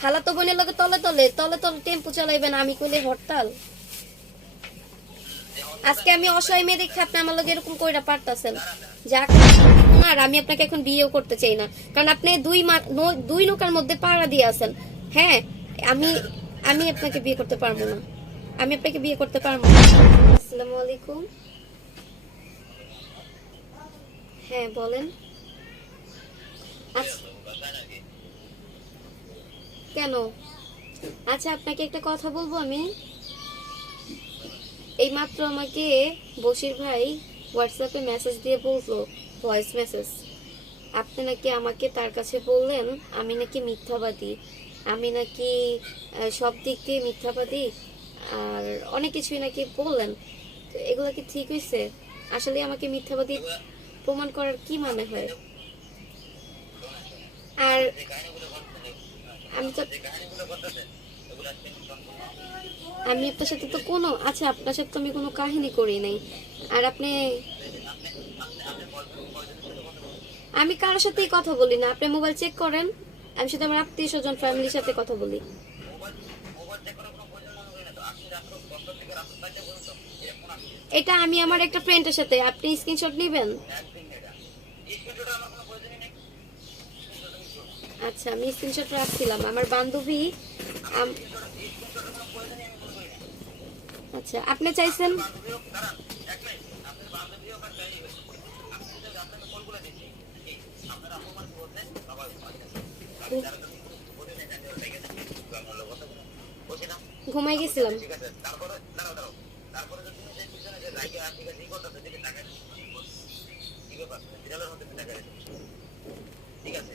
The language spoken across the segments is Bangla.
খালা তো বোনের লগে তলে তলে তলে তলে টেম্পু চালাইবেন আমি কইলে হরতাল। আজকে আমি অসহায় মেয়ে দেখে আপনি আমার লগে এরকম কইরা পারতাছেন। যা আর আমি আপনাকে এখন বিয়েও করতে চাই না। কারণ আপনি দুই দুই নৌকার মধ্যে পাড়া দিয়ে আছেন। হ্যাঁ আমি আমি আপনাকে বিয়ে করতে পারব না। আমি আপনাকে বিয়ে করতে পারব না। আসসালামু আলাইকুম। হ্যাঁ বলেন। আচ্ছা কেন? আচ্ছা আপনাকে একটা কথা বলব আমি? এই মাত্র আমাকে বশির ভাই হোয়াটসঅ্যাপে মেসেজ দিয়ে বলল ভয়েস মেসেজ আপনি নাকি আমাকে তার কাছে বললেন, আমি নাকি মিথ্যাবাদী। আমি নাকি সব দিক দিয়ে মিথ্যাবাদী। আর অনেক কিছুই নাকি বললেন। তো এগুলো কি ঠিক হয়েছে? আসলে আমাকে মিথ্যাবাদী প্রমাণ করার কি মানে হয়? আর আমি তো আমি আপনার সাথে তো কোনো আচ্ছা আপনার সাথে তো আমি কোনো কাহিনী করি নাই। আর আপনি আমি কারোর সাথেই কথা বলি না। আপনি মোবাইল চেক করেন। আমি শুধু আমার আত্মীয় স্বজন ফ্যামিলির সাথে কথা বলি। এটা আমি আমার একটা ফ্রেন্ডের সাথে। আপনি স্ক্রিনশট নেবেন? আচ্ছা আমি স্ক্রিনশট রাখছিলাম। আমার বান্ধবী আচ্ছা আপনি চাইছেন? ঘুমাই গেছিলাম। ঠিক আছে।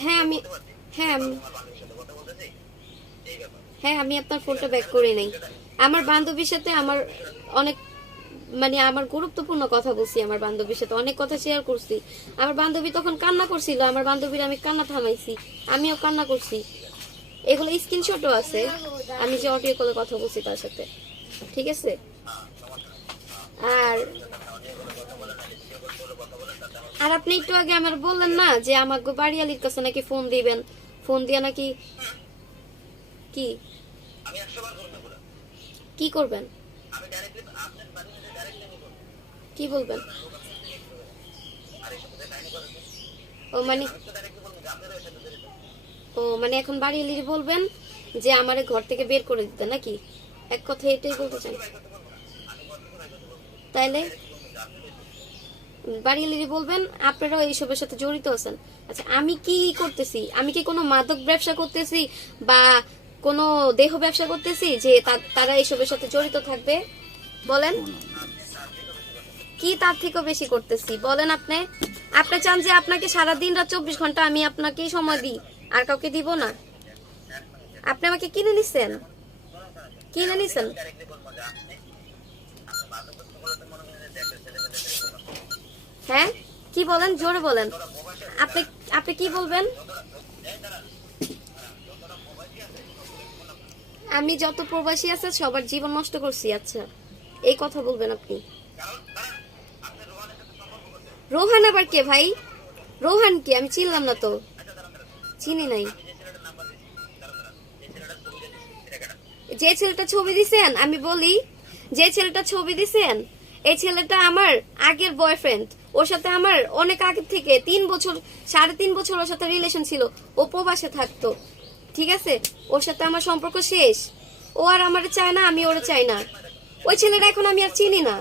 হ্যাঁ আমি হ্যাঁ হ্যাঁ আমি আপনার ফোনটা ব্যাক করে আমার বান্ধবীর সাথে আমার অনেক মানে আমার গুরুত্বপূর্ণ কথা বলছি আমার বান্ধবীর সাথে। অনেক কথা শেয়ার করছি। আমার বান্ধবী তখন কান্না করছিল। আমার বান্ধবীর আমি কান্না থামাইছি। আমিও কান্না করছি। এগুলো স্ক্রিনশটও আছে। আমি যে অডিও কলে কথা বলছি তার সাথে। ঠিক আছে? আর আর আপনি একটু আগে আমার বললেন না যে আমাকে বাড়িয়ালির কাছে নাকি ফোন দিবেন। ফোন দিয়া নাকি কি? কি করবেন? কি বলবেন? ও মানে ও মানে এখন বাড়ি এলে বলবেন যে আমারে ঘর থেকে বের করে দিতে নাকি? এক কথা এটাই বলতে চান তাইলে? বাড়ি এলে বলবেন, আপনারাও এইসবের সাথে জড়িত আছেন। আচ্ছা আমি কি করতেছি? আমি কি কোনো মাদক ব্যবসা করতেছি বা কোনো দেহ ব্যবসা করতেছি যে তারা এইসবের সাথে জড়িত থাকবে? বলেন। কি তার থেকেও বেশি করতেছি? বলেন আপনি। আপনি চান যে আপনাকে সারা দিন রাত চব্বিশ ঘণ্টা আমি আপনাকে সময় দিই, আর কাউকে দিব না। আপনি আমাকে কিনে নিছেন? কিনে নিছেন ডাইরেক্টলি বলব যে আপনি আপনি বাধ্য করতে বলে তো মনে হয় যে একটা ছেলে মেয়ে দেখে হ্যাঁ? কি বলেন? জোরে বলেন। আপনি আপনি কি বলবেন? আমি যত প্রবাসী আছে, সবার জীবন নষ্ট করছি আচ্ছা। এই কথা বলবেন আপনি। রোহান আবার কে ভাই? রোহান কি? আমি চিনলাম না তো। চিনি নাই। যে ছেলেটা ছবি দিছেন, আমি বলি, যে ছেলেটা ছবি দিছেন, এই ছেলেটা আমার আগের বয়ফ্রেন্ড ওর সাথে আমার অনেক আগে থেকে তিন বছর, সাড়ে তিন বছর ওর সাথে রিলেশন ছিল। ও প্রবাসে থাকতো, ঠিক আছে? ওর সাথে আমার সম্পর্ক শেষ। ও আর আমার চায় না, আমি ওরে চাই না। ওই ছেলেটা এখন আমি আর চিনি না।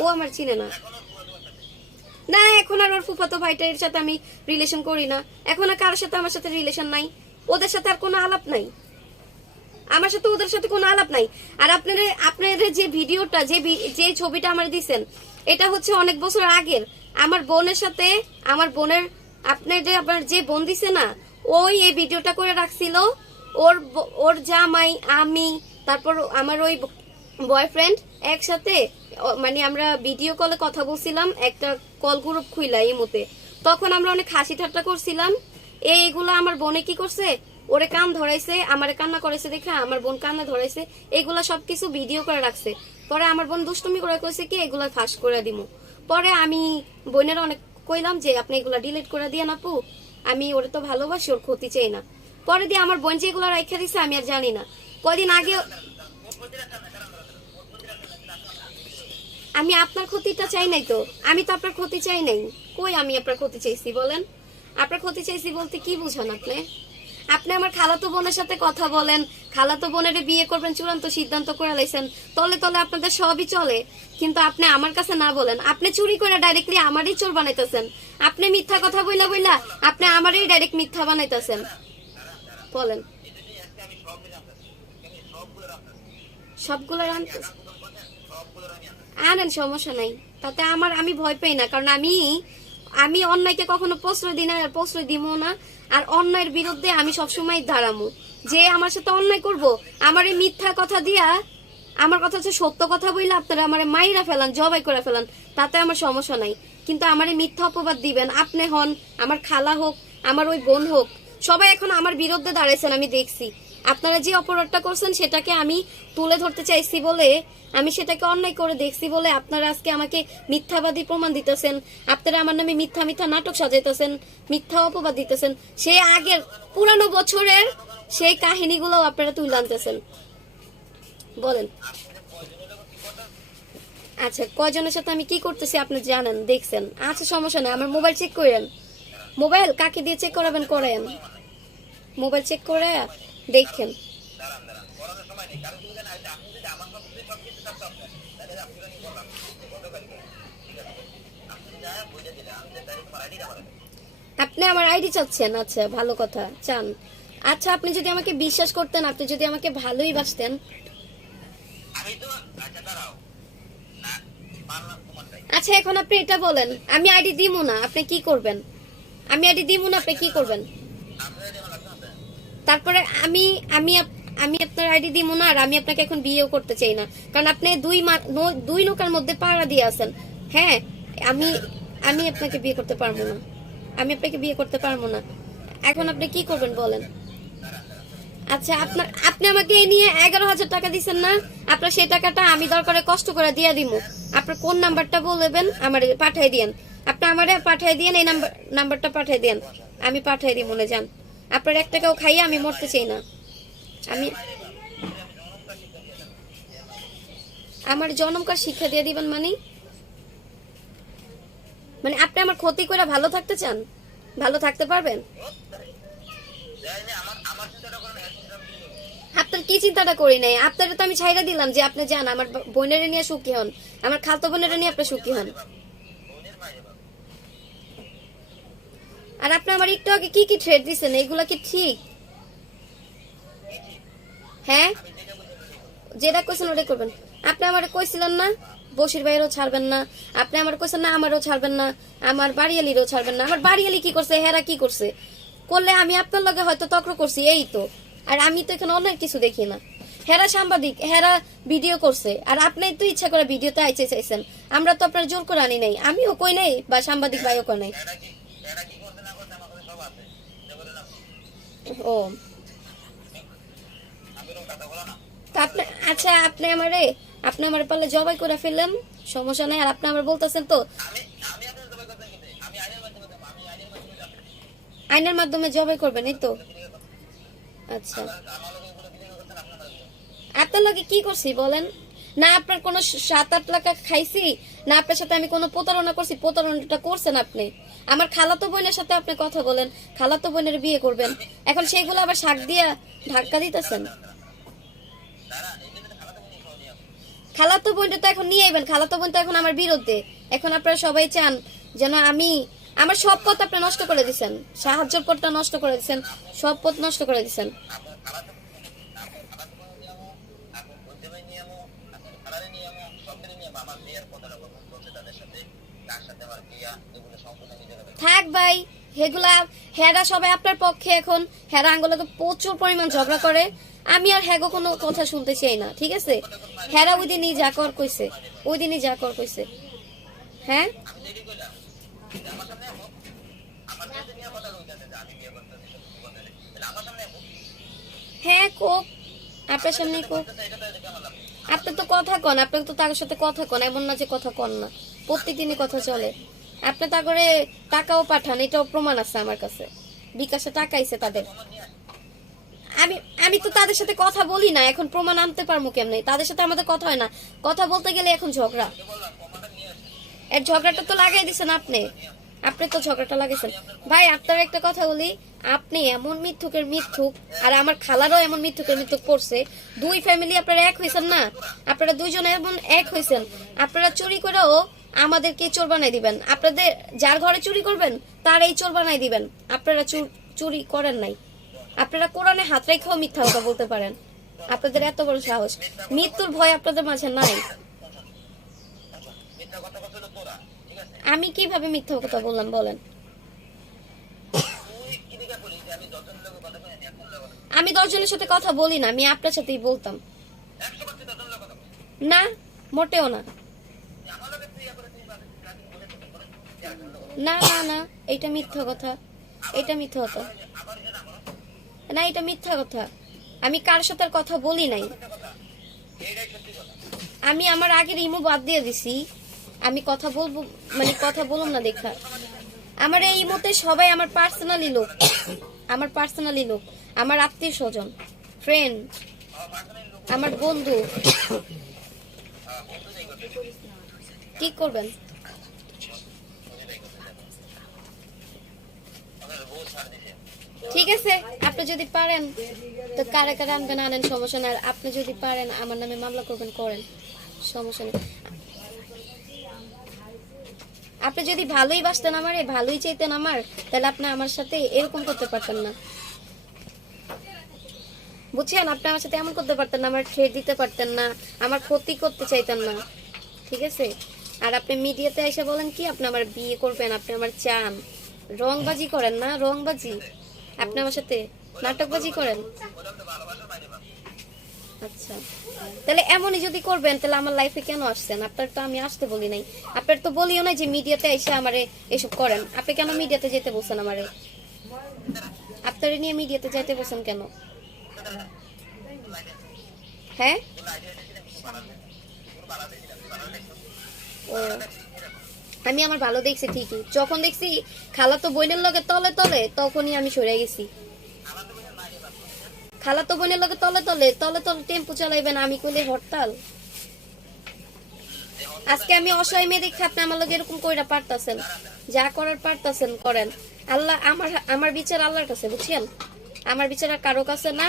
ও আমার চিনে না। না, এখন আর ওর ফুফাতো ভাইটার সাথে আমি রিলেশন করি না। এখন আর কারোর সাথে আমার সাথে রিলেশন নাই। ওদের সাথে আর কোনো আলাপ নাই। আমার সাথে ওদের সাথে কোনো আলাপ নাই। আর আপনাদের আপনাদের যে ভিডিওটা, যে যে ছবিটা আমার দিছেন এটা হচ্ছে অনেক বছর আগের। আমার বোনের সাথে, আমার বোনের, আপনার যে আপনার যে বোন দিছে না, ওই এই ভিডিওটা করে রাখছিল। ওর ওর জামাই, আমি, তারপর আমার ওই বয়ফ্রেন্ড একসাথে মানে আমরা ভিডিও কলে কথা বলছিলাম, একটা কল গ্রুপ খুইলা এই মতে তখন আমরা অনেক হাসি ঠাট্টা করছিলাম। এইগুলো আমার বোনে কি করছে? ওরে কান ধরাইছে, আমারে কান্না করেছে দেখে আমার বোন কান্না ধরাইছে। এগুলা সবকিছু ভিডিও করে রাখছে। পরে আমার বোন দুষ্টুমি করে কইছে কি, এগুলা ফাঁস করে দিমু। পরে আমি বোনের অনেক কইলাম যে, আপনি এগুলা ডিলিট করে দিয়ে আপু। আমি ওরে তো ভালোবাসি, ওর ক্ষতি চাই না। পরে দিয়ে আমার বোন যে যেগুলো রাখা দিছে, আমি আর জানি না। কদিন আগে আমি আপনার ক্ষতিটা চাই নাই তো? আমি তো আপনার ক্ষতি চাই নাই। কই আমি আপনার ক্ষতি চাইছি বলেন? আপনার ক্ষতি চাইছি বলতে কি বুঝান আপনি? আপনি আমার খালাতো বোনের সাথে কথা বলেন, খালাতো বোনের বিয়ে করবেন, চূড়ান্ত সিদ্ধান্ত করে লাইছেন। তলে তলে আপনাদের সবই চলে। কিন্তু আপনি আমার কাছে না বলেন, আপনি চুরি করে ডাইরেক্টলি আমারই চোর বানাইতেছেন। আপনি মিথ্যা কথা বইলা বইলা আপনি আমারই ডাইরেক্ট মিথ্যা বানাইতেছেন। বলেন। আনেন, সমস্যা নাই। তাতে আমার আমি ভয় পাই না, কারণ আমি আমি অন্যায়কে কখনো প্রশ্রয় দিই না প্রশ্রয় দিব না। আর অন্যায়ের বিরুদ্ধে আমি সবসময় দাঁড়াবো যে আমার সাথে অন্যায় করব, আমার এই মিথ্যা কথা দিয়া, আমার কথা হচ্ছে সত্য কথা বললে আপনারা আমার মাইরা ফেলান, জবাই করে ফেলান, তাতে আমার সমস্যা নাই। কিন্তু আমার এই মিথ্যা অপবাদ দিবেন, আপনি হন, আমার খালা হোক, আমার ওই বোন হোক, সবাই এখন আমার বিরুদ্ধে দাঁড়াইছেন, আমি দেখছি। আপনারা যে অপরাধটা করছেন সেটাকে আমি তুলে ধরতে চাইছি বলে, আমি সেটাকে অন্যায় করে দেখছি বলে আপনারা আজকে আমাকে মিথ্যাবাদী প্রমাণ দিতেছেন। আপনারা আমার নামে মিথ্যা মিথ্যা নাটক সাজাইতেছেন, মিথ্যা অপবাদ দিতেছেন। সেই আগের পুরানো বছরের সেই কাহিনীগুলো আপনারা তুলে আনতেছেন। বলেন। আচ্ছা কয়জনের সাথে আমি কি করতেছি আপনি জানেন, দেখছেন। আচ্ছা সমস্যা নেই, আমার মোবাইল চেক করেন। মোবাইল কাকে দিয়ে চেক করাবেন, করেন। মোবাইল চেক করে দেখেন। আপনি আমার আইডি চাচ্ছেন? আচ্ছা ভালো কথা, চান। আচ্ছা আপনি যদি আমাকে বিশ্বাস করতেন, আপনি যদি আমাকে ভালোই বাসতেন আচ্ছা এখন আপনি এটা বলেন, আমি আইডি দিব না, আপনি কি করবেন? আমি আইডি দিব না, আপনি কি করবেন আপনার আইডি আমার লাগবে না তারপরে আমি আমি আমি আপনার আইডি দিব না আর আমি আপনাকে এখন বিয়েও করতে চাই না। কারণ আপনি দুই দুই নৌকার মধ্যে পাড়া দিয়ে আছেন। হ্যাঁ আমি আমি আপনাকে বিয়ে করতে পারব না। আমি আপনাকে বিয়ে করতে পারব না। এখন আপনি কি করবেন বলেন? আচ্ছা আপনার, আপনি আমাকে এই নিয়ে এগারো হাজার টাকা দিচ্ছেন না? আপনার সেই টাকাটা আমি দরকারে কষ্ট করে দিয়ে দিব আপনার কোন নাম্বারটা বলবেন? আমার পাঠাই দিয়েন। আপনি আমারে পাঠাই দিয়েন, এই নাম্বার, নাম্বারটা পাঠাই দিয়েন। আমি পাঠাই দিই মনে যান। আপনার এক টাকাও খাইয়ে আমি মরতে চাই না। আমি আমার জনমকার শিক্ষা দিয়ে দিবেন মানে মানে আপনি আমার ক্ষতি করে ভালো থাকতে চান? ভালো থাকতে পারবেন? আপনার কি চিন্তাটা করি নাই? আপনার তো আমি ছাইরা দিলাম যে আপনি যান, আমার বোনের নিয়ে সুখী হন, আমার খালতো বোনের নিয়ে আপনি সুখী হন বোনের মাইরে বাবা আর আপনি আমার একটু আগে কি কি থ্রেড দিচ্ছেন এগুলা কি ঠিক? হ্যাঁ? যেটা কইছেন ওটাই করবেন। আপনি আমার কইছিলেন না, বসির বাইরেও ছাড়বেন না। আপনি আমার কইছেন না, আমারও ছাড়বেন না। আমার বাড়িয়ালিরও ছাড়বেন না। আমার বাড়িয়ালি কি করছে, হেরা কি করছে? করলে আমি আপনার লগে হয়তো তক্র করছি, এই তো। আর আমি তো এখানে অনেক কিছু দেখি না। হেরা সাংবাদিক, হেরা ভিডিও করছে। আর আপনি তো ইচ্ছা করে ভিডিওতে আইতে চাইছেন। আমরা তো আপনার জোর করে আনি নাই। আমিও কই নাই বা সাংবাদিক ভাইও কই নাই এটা কি এটা কি করতে না করতে আমার কাছে সব আছে যেগুলো না ও। আচ্ছা আপনি আমারে, আপনি আমার পারলে জবাই করে ফেললেন, সমস্যা আর আপনি আমার বলতেছেন তো। আইনের মাধ্যমে জবাই করবেন, এই তো। আচ্ছা। আপনার। লগে কি করছি, বলেন? না, আপনার কোনো সাত আট লাখ খাইছি, না, আপনার সাথে আমি কোনো প্রতারণা করছি, প্রতারণাটা করছেন আপনি। আমার খালাতো বোনের সাথে আপনি কথা বলেন, খালাতো বোনের বিয়ে করবেন। এখন সেগুলো আবার শাক দিয়া ধাক্কা দিতেছেন। খালাতো বোনটা তো এখন নিয়ে আইবেন, খালাতো বোন তো এখন আমার বিরুদ্ধে। এখন আপনারা সবাই চান যেন আমি, আমার সব পথ আপনি নষ্ট করে দিছেন। সাহায্য পথটা নষ্ট করে দিছেন, সব পথ নষ্ট করে দিছেন আপনার খালাতো আপনার খালাতো বোন নিয়ে আমো, আপনার বন্ধু ভাই নিয়ে আমো, আপনার খালারে নিয়ে আমো, সবকিছু নিয়ে আমো। আমার বিয়ের কথাটা বলুন, বলছে তাদের সাথে, কার সাথে আমার বিয়া, এগুলো সম্পূর্ণ নিজেরা দেখে। থাক ভাই সেগুলা হেরা সবাই আপনার পক্ষে এখন। হেরা আঙ্গুলকে প্রচুর পরিমাণ ঝগড়া করে। আমি আর হ্যাগো কোনো কথা শুনতে চাই না, ঠিক আছে? হেরা ওই দিনই যা কর কইছে ওই দিনই যা কর কইছে। হ্যাঁ? হ্যাঁ কোক। আপনার সামনে কোক। তো তো এটা কেমন লাগবে আপনি তো কথা কন আপনার তো তার সাথে কথা কন, এমন না যে কথা কন না। প্রত্যেকদিনই কথা চলে। আপনি তা করে টাকাও পাঠান, এটাও প্রমাণ আছে আমার কাছে। বিকাশে টাকা আইছে তাদের। আমি আমি তো তাদের সাথে কথা বলি না, এখন প্রমাণ আনতে পারব কেমনে? তাদের সাথে আমাদের কথা হয় না। কথা বলতে গেলে এখন ঝগড়া। এর ঝগড়াটা তো লাগাই দিছেন আপনি। আপনি তো ঝগড়াটা লাগাইছেন। ভাই, আপনার একটা কথা বলি, আপনি এমন মিথ্যুকের মিথ্যুক, আর আমার খালারও এমন মিথ্যুকের মিথ্যুক পড়ছে। দুই ফ্যামিলি আপনারা এক হয়েছেন না? আপনারা দুইজন এমন এক হয়েছেন আপনারা চুরি করেও আমাদেরকে চোর বানাই দিবেন? আপনাদের যার ঘরে চুরি করবেন, তার এই চোর বানাই দিবেন। আপনারা চুর- করেন নাই। আপনারা কোরআনে হাত রেখেও মিথ্যা কথা বলতে পারেন। আপনাদের এত বড় সাহস। মৃত্যুর ভয় আপনাদের মাঝে নাই। আমি কীভাবে মিথ্যা কথা বললাম, বলেন? আমি দশজনের সাথে কথা বলি না, আমি আপনার সাথেই বলতাম। না, মোটেও না আমার লোকে তুই ইয়া করে তুই কাজ বলে তুই করে তুই একজন লোক না না না এটা মিথ্যা কথা। এটা মিথ্যা কথা। না এটা মিথ্যা কথা। আমি কার সাথে কথা বলি নাই। আমি আমার আগের ইমো বাদ দিয়ে দিছি। আমি কথা বলব মানে কথা বলুন না দেখা। আমার এই ইমোতে সবাই আমার পার্সোনালি লোক। আমার পার্সোনালি লোক। আমার আত্মীয় স্বজন ফ্রেন্ড আমার বন্ধু। কি করবেন আমাদের বউ ছাড় দিছে ঠিক আছে, আপনি যদি পারেন, তো কারে কারে আনবেন, আনেন, সমস্যা না আর আপনি যদি পারেন, আমার নামে মামলা করবেন, করেন। সমস্যা নেই। আপনি যদি ভালোই বাসতেন আমারে ভালোই চাইতেন আমার, তাহলে আপনি আমার সাথে এরকম করতে পারতেন না। বুঝছেন? আপনি আমার সাথে এমন করতে পারতেন না, আমার ঠেট দিতে পারতেন না, আমার ক্ষতি করতে চাইতেন না। ঠিক আছে? আর আপনি মিডিয়াতে এসে বলেন কি, আপনি আমার বিয়ে করবেন, আপনি আমার চান। রংবাজি করেন না, রংবাজি? আপনি আমার সাথে নাটকবাজি করেন? আচ্ছা। তাহলে এমনই যদি করবেন, তাহলে আমার লাইফে কেন আসছেন? আপনার তো আমি আসতে বলি নাই। আপনার তো বলিও না যে মিডিয়াতে এসে আমারে এসব করেন। আপনি কেন মিডিয়াতে যেতে বলছেন আমারে? আপনারে নিয়ে মিডিয়াতে যেতে বলছেন কেন? হ্যাঁ? ও। আমি আমার ভালো দেখছি ঠিকই। যখন দেখছি খালা তো বইনের লগে তলে তলে, তখনই আমি সরে গেছি। খালা তো বোনের লগে তলে তলে তলে তলে টেম্পু চালাইবেন, আমি কইলে হরতাল। আজকে আমি অসহায় মেয়ে দেখে আপনি আমার লগে এরকম কইরা পারতাছেন। যা করার পারতাছেন, করেন। আল্লাহ আমার আমার বিচার আল্লাহর কাছে, বুঝছেন? আমার বিচার কারও কাছে না।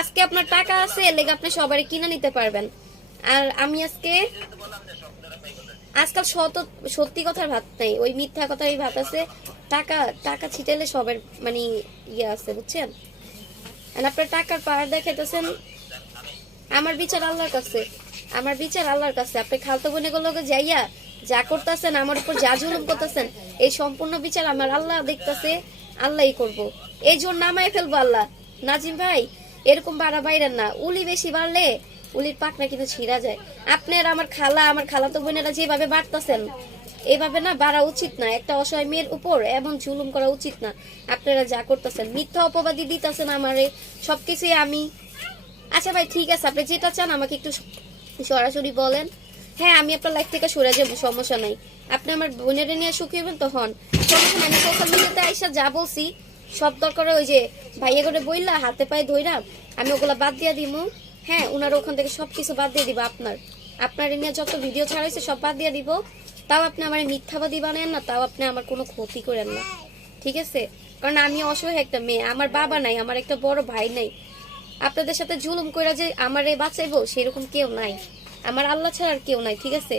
আজকে আপনার টাকা আছে লেগে আপনি সবারই কিনে নিতে পারবেন। আর আমি আজকে আজকাল শত সত্যি কথার ভাত নাই, ওই মিথ্যা কথারই ভাত আছে। টাকা টাকা ছিটাইলে সবার মানে ইয়ে আছে, বুঝছেন? আপনার টাকার পাহাড় দেখাইতেছেন, আমার বিচার আল্লাহর কাছে, আমার বিচার আল্লাহর কাছে। আপনি খালতো বোনে গুলো যাইয়া যা করতেছেন, আমার উপর যা জুলুম করতেছেন, এই সম্পূর্ণ বিচার আমার আল্লাহ দেখতেছে, আল্লাহই করব। এই জোর নামাই ফেলব আল্লাহ। নাজিম ভাই, এরকম বাড়া বাইরেন না। উলি বেশি বাড়লে উলির পাকনা কিন্তু ছিঁড়া যায়। আপনি আর আমার খালা, আমার খালাতো বোনেরা যেভাবে বাড়তেছেন, এভাবে না বাড়া উচিত না। একটা অসহায় মেয়ের উপর এমন জুলুম করা উচিত না। আপনারা যা করতেছেন, মিথ্যা অপবাদী দিতেছেন আমারে, সবকিছুই আমি। আচ্ছা ভাই, ঠিক আছে, আপনি যেটা চান আমাকে একটু সরাসরি বলেন। হ্যাঁ আমি আপনার লাইফ থেকে সরে যাব, সমস্যা নাই। আপনি আমার বোনের নিয়ে সুখী হবেন তো হন। সমস্যা নাই, আমি সোশ্যাল মিডিয়াতে আইসা যা বলছি, সব দরকার ওই যে ভাইয়া করে বইলা, হাতে পায়ে ধইরা, আমি ওগুলা বাদ দিয়া দিমু। হ্যাঁ ওনারা ওখান থেকে সবকিছু বাদ দিয়ে দিব আপনার। আপনার নিয়ে যত ভিডিও ছাড়াইছে সব বাদ দিয়ে দিব। তাও আপনি আমার মিথ্যাবাদী বানান না, তাও আপনি আমার কোনো ক্ষতি করেন না। ঠিক আছে? কারণ আমি অসহায় একটা মেয়ে, আমার বাবা নাই, আমার একটা বড় ভাই নাই। আপনাদের সাথে জুলুম কইরা যে আমার আমারে বাঁচাইবো, সেরকম কেউ নাই। আমার আল্লাহ ছাড়া আর কেউ নাই, ঠিক আছে?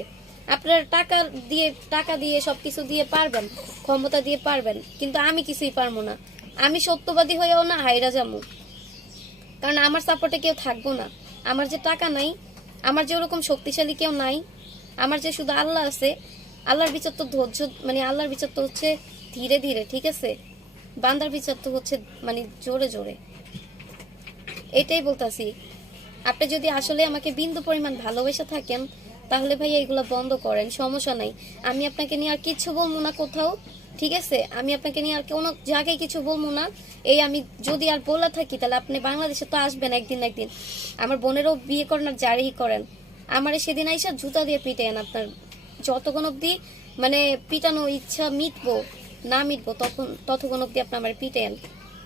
আপনারা টাকা দিয়ে টাকা দিয়ে, সবকিছু দিয়ে পারবেন, ক্ষমতা দিয়ে পারবেন, কিন্তু আমি কিছুই পারব না। আমি সত্যবাদী হয়েও না হাইরা যাব। কারণ আমার সাপোর্টে কেউ থাকব না। আমার যে টাকা নাই, আমার যে ওরকম শক্তিশালী কেউ নাই, আমার যে শুধু আল্লাহ আছে, আল্লাহর বিচার তো ধৈর্য মানে আল্লাহর বিচার তো হচ্ছে ধীরে ধীরে, ঠিক আছে? বান্দার বিচার তো হচ্ছে মানে জোরে জোরে। এটাই বলতাছি। আপনি যদি আসলে আমাকে বিন্দু পরিমাণ ভালোবেসে থাকেন, তাহলে ভাই এইগুলো বন্ধ করেন, সমস্যা নাই। আমি আপনাকে নিয়ে আর কিচ্ছু বলব না কোথাও। ঠিক আছে? আমি আপনাকে নিয়ে আর কোনো জায়গায় কিছু বলব না। এই আমি যদি আর বলে থাকি, তাহলে আপনি বাংলাদেশে তো আসবেন একদিন একদিন। আমার বোনেরও বিয়ে করেন আর যারই করেন। আমার সেদিন আইসা জুতা দিয়ে পিটেন আপনার। যতক্ষণ অব্দি মানে পিটানো ইচ্ছা মিটবো, না মিটবো, তখন, ততক্ষণ অব্দি আপনি আমার পিটেন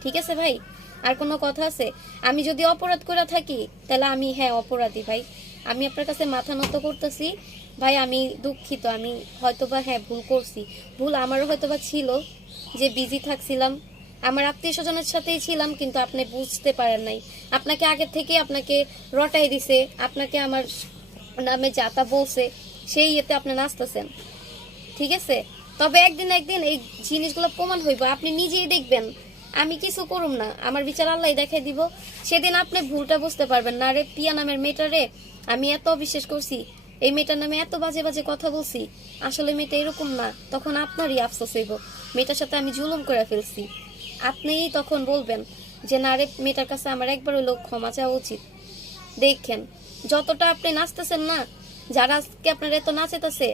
ঠিক আছে ভাই? আর কোনো কথা আছে? আমি যদি অপরাধ করে থাকি, তাহলে আমি হ্যাঁ অপরাধী ভাই। আমি আপনার কাছে মাথা নত করতেছি। ভাই, আমি দুঃখিত, আমি হয়তোবা হ্যাঁ ভুল করছি। ভুল আমারও হয়তোবা ছিল যে বিজি থাকছিলাম। আমার আত্মীয় স্বজনের সাথেই ছিলাম, কিন্তু আপনি বুঝতে পারেন নাই। আপনাকে আগে থেকে আপনাকে রটাই দিছে, আপনাকে আমার নামে যাতা বলছে, সেই ইয়েতে আপনি নাচতেছেন। ঠিক আছে? তবে একদিন একদিন এই জিনিসগুলো প্রমাণ হইব, আপনি নিজেই দেখবেন। আমি কিছু করুম না, আমার বিচার আল্লাহ দেখাই দিব। সেদিন আপনি ভুলটা বুঝতে পারবেন না রে পিয়া নামের মেয়েটারে আমি এত অবিশ্বাস করছি এই মেয়েটার নামে এত বাজে বাজে কথা বলছি। আসলে মেয়েটা এরকম না, তখন আপনারই আফসোস হইব। মেয়েটার সাথে আমি জুলুম করে ফেলছি। আপনিই তখন বলবেন যে, না রে, মেয়েটার কাছে আমার একবার হইলেও ক্ষমা চাওয়া উচিত। দেখেন, যতটা আপনি নাচতেছেন না, যারা আজকে আপনার এত নাচেতেছে,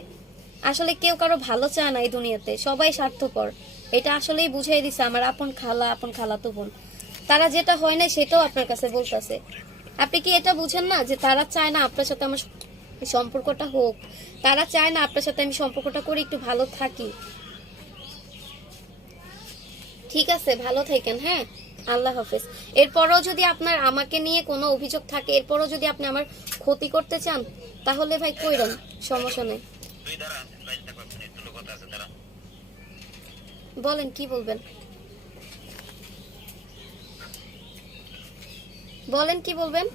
আসলে কেউ কারও ভালো চায় না এই দুনিয়াতে। সবাই স্বার্থপর। এটা আসলেই বুঝাই দিছে আমার আপন খালা আপন খালা তো বোন। তারা যেটা হয় না সেটাও আপনার কাছে বলতেছে। আপনি কি এটা বুঝেন না যে, তারা চায় না আপনার সাথে আমার সম্পর্কটা হোক। তারা চায় না আপনার সাথে আমি সম্পর্কটা করে একটু ভালো থাকি। ঠিক আছে ভালো থাকেন হ্যাঁ? আল্লাহ হাফেজ। এরপরও যদি আপনার আমাকে নিয়ে কোনো অভিযোগ থাকে এরপরও যদি আপনি আমার ক্ষতি করতে চান তাহলে ভাই কইরন সমস্যা নেই। বলেন কি বলবেন? বলেন কি বলবেন?